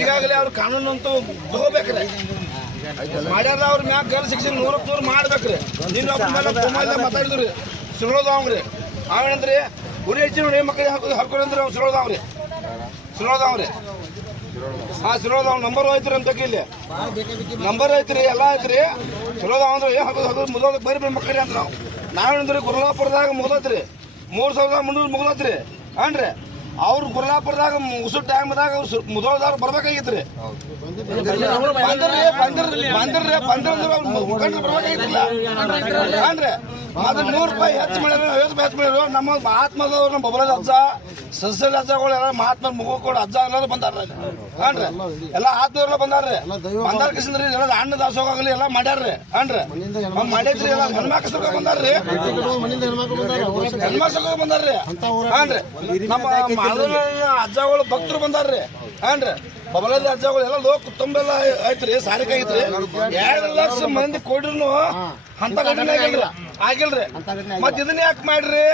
ಈಗಾಗಲೇ ಅವ್ರ ಕಾನೂನು ಅಂತೂ ತಗೋಬೇಕ್ರಿ. ಮಾಡ್ಯಾರ ಅವ್ರ ಮ್ಯಾಗ ಗಲ್ ಶಿಕ್ಷೆ ನೂರಕ್ಕೆ ನೂರು ಮಾಡ್ಬೇಕ್ರಿ. ಮೇಲೆ ಮೊಬೈಲ್ ಮಾತಾಡಿದ್ರಿ ಸುಳ್ಳೋದವ್ರಿ ಅವೇನಂದ್ರಿ ಉರಿ ಹೆಚ್ಚಿ ನೋಡಿ ಮಕ್ಕಳಿಗೆ ಹಾಕೋದು ಹಾಕೊಂಡ್ರಿ ಅವ್ನು ಸುಳ್ಳೋದವ್ರಿ ಸುಳ್ಳೋದವ್ರಿ ಹಾ ಸುಳ್ಳೋದವ್ ನಂಬರ್ ಐತ್ರಿ ಅಂತ ಇಲ್ಲಿ ನಂಬರ್ ಐತ್ರಿ, ಎಲ್ಲ ಐತ್ರಿ. ಸುಳ್ಳೋದವ್ ಅಂದ್ರೆ ಹಾಕೋದು ಹಾಕೋದು ಮುದೋದಕ್ಕೆ ಬರೀ ಬರೀ ಮಕ್ಕಳಿಗೆ ಅಂತ ನಾವು. ನಾವೇನಂದ್ರಿ ಗುರುಲಾಪುರದಾಗ ಮುಗ್ದತ್ರಿ. ಮೂರು ಸಾವಿರದ ಮುನ್ನೂರು ಮುಗ್ದತ್ರಿ. ಹಾನ್ರಿ ಅವ್ರು ಗುರುಲಾಪುರದಾಗ ಉಸು ಟೈಮ್ದಾಗ ಅವ್ರು ಮುದೋಳದವ್ರು ಬರ್ಬೇಕಾಗಿತ್ರಿ ಬಂದ್ರೆ ಬಂದ್ರೆ ಬಂದ್ರೆ ಬಂದ್ರಂದ್ರೆ ಅವ್ರು ಮುಖಂಡರು ಬರ್ಬೇಕಾಗಿತ್ತಿಲ್ಲ ಹಾನ್ರಿ ಮತ್ತೆ ನೂರು ರೂಪಾಯಿ ಹೆಚ್ಚು ಮಾಡ್ಯಾರ ಐವತ್ತು ಹೆಚ್ಚು ಮಾಡ್ಯಾರ ನಮ್ಮ ಮಹಾತ್ಮದವ್ರು, ನಮ್ಮ ಬಬಲದ ಅಜ್ಜ, ಸಸ್ಯದ ಅಜ್ಜಗಳು ಎಲ್ಲ ಮಹಾತ್ಮ ಮುಖ ಅಜ್ಜ ಎಲ್ಲರೂ ಬಂದಾರ ಹಾನ್ರಿ ಎಲ್ಲ ಆತ್ಮವ್ರೆಲ್ಲ ಬಂದಾರ್ರಿ. ಬಂದಾರ ಕಿಸನ್ರಿ ಎಲ್ಲ ಅಣ್ಣ ದಾಸೋಗ ಆಗಲಿ ಎಲ್ಲ ಮಾಡ್ಯಾರ್ರಿ ನಮ್ಮ ಮಾಡಿದ್ರಿ, ಎಲ್ಲ ಹೆಣ್ಮಕ್ಳು ಬಂದಾರ್ರಿ. ಹೆಣ್ಮಕ್ಳು ಬಂದಾರ್ರಿ. ಹಾನ್ರಿ ನಮ್ಮ ಅಜ್ಜಗಳು, ಭಕ್ತರು ಬಂದಾರ್ರಿ. ಹಾನ್ರಿ ಮೊಬೈಲ್ ಅಜ್ಜಗಳು ಎಲ್ಲ ಲೋಕ ತುಂಬೆಲ್ಲ ಐತ್ರಿ ಸಾರಿಕ ಐತ್ರಿ. ಎರಡು ಲಕ್ಷ ಮಂದಿ ಕೊಡ್ರು ಅಂತ ಘಟನೆ ಆಗಿಲ್ರಿ. ಆಗಿಲ್ರಿ ಮತ್ ಇದನ್ನ ಯಾಕೆ ಮಾಡ್ರಿ?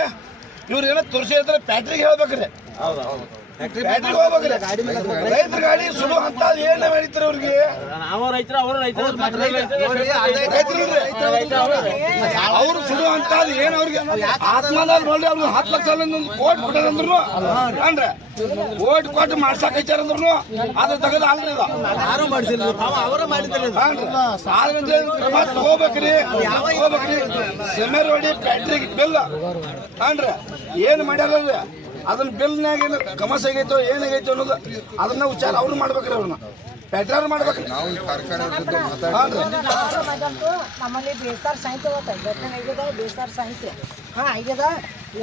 ಇವ್ರ ಏನೋ ತುರ್ಸಿ ಫ್ಯಾಕ್ಟ್ರಿಗೆ ಹೇಳ್ಬೇಕ್ರಿ. ಫ್ಯಾಕ್ಟ್ರಿಗೆ ಹೋಗ್ಬೇಕ್ರಿ. ರೈತರ ಗಾಡಿ ಸುಡು ಅಂತ ಏನ್ ಮಾಡಿತ್ರಿ ಅವ್ರಿಗೆ? ರೈತರು ಅವರು? ಅವ್ರು ಸುಡು ಅಂತ ಏನ್ ಅವ್ರಿಗೆ? ಆತ್ಮದಾಗ ನೋಡಿ ಅವ್ರು ಹತ್ತು ಲಕ್ಷ ಕೋಟ್ ಕೊಟ್ಟದಂದ್ರು ಅಂದ್ರೆ ಕೋಟ್ ಕೊಟ್ಟು ಮಾಡ್ಸಕ್ ಹಚ್ಚಾರಂದ್ರು ಅದು ತೆಗೆದು ಅಲ್ರಿ ಯಾರು ಮಾಡಿಸಿಲ್ಲ ಅವರು. ಆದ್ರಿಂದ ಕ್ರಮ ತಗೋಬೇಕ್ರಿ ತಗೋಬೇಕ್ರಿ. ಸೆಮೆ ರೋಡಿ ಫ್ಯಾಕ್ಟ್ರಿಗೆ ಬಿಲ್. ಅಂದ್ರೆ ಏನ್ ಮಾಡ್ಯಾರಲ್ರಿ ಅದನ್ನ ಬಿಲ್ನಾಗ ಏನು ಕಮಸ್ ಆಗೈತೋ ಏನಾಗೈತೋ ಅನ್ನೋದು ಅದನ್ನ ವಿಚಾರ ಅವ್ರು ಮಾಡ್ಬೇಕ್ರಿ ಅವ್ರನ್ನ. ಪೆಟ್ರೋಲ್ ಮಾಡ್ಬೇಕು ಮಾಡ್ಬೇಕ್ರಿ ಸರ್ಕಾರ ನಮ್ಮಲ್ಲಿ ಬೇಸ್ತಾರ ಸಾಹಿತ್ಯ ಆಗ್ಯದ ಬೇಸ್ತಾರ ಸಾಹಿತ್ಯ. ಹಾಂ ಆಗ್ಯದ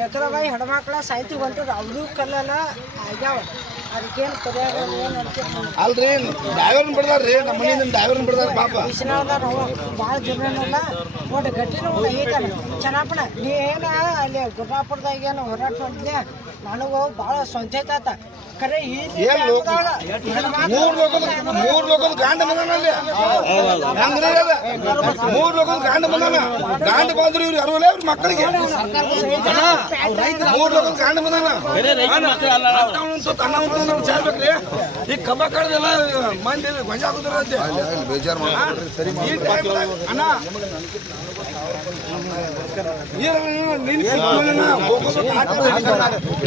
ಎಕರವಾಗಿ ಹೆಣ್ಮಕ್ಳ ಸಾಹಿತ್ಯ ಹೊಂಟದ ಅವರು ಕಲ್ಲಲ್ಲ ಆಗ್ಯಾವ. ಅದಕ್ಕೇನು ಪರಿಹಾರ ಏನು ಅಂತ. ಅಲ್ರಿ ಡ್ರೈವರ್ನ ಬಿಡ್ದಾರ್ರಿ ನಮ್ಮ ಮನೆಯಿಂದ ಡ್ರೈವರ್ನ ಬಿಡ್ದಾರ ಪಾಪ. ಭಾಳ ಜನನಲ್ಲ ನೋಡಿ ಗಟ್ಟಿನ ಐತಲ್ಲ ಚೆನ್ನಪ್ಪನ ನೀ ಏನ ಅಲ್ಲಿ ಗುರುಪುರದಾಗ ಏನು ಹೋರಾಟ ಮಾಡಿದ್ದೆ ನನಗೂ ಬಹಳ ಸ್ವಂತ ಆತ ಕರೆ ಈ ಏನ್ ಲೋಕ ಮೂರ್ ಲೋಕದ ಮೂರ್ ಲೋಕದ ಗಾಂಡ ಬಂದಾನ ಅಲ್ಲಿ. ಹೆಂಗ್ರಿ ಅದು? ಮೂರ್ ಲೋಕದ ಗಾಂಡ ಬಂದಾನ ಗಾಂಡ ಬಂದ್ರು ಇವ್ರು ಅರವಲ್ಲ ಇವ್ರ ಮಕ್ಕಳಿಗೆ. ಮೂರ್ ಲೋಕದ ಗಾಂಡ ಬಂದಾನ ಸೇರ್ಬೇಕ್ರಿ ಈ ಕಬ್ಬ ಕಡ್ದೆಲ್ಲ ಮಂದಿ ಗೊಂಜಾ ಕುದುರಂತೆ ಬೇಜಾರು ಅಣ್ಣ. ನೀರು ನೀನು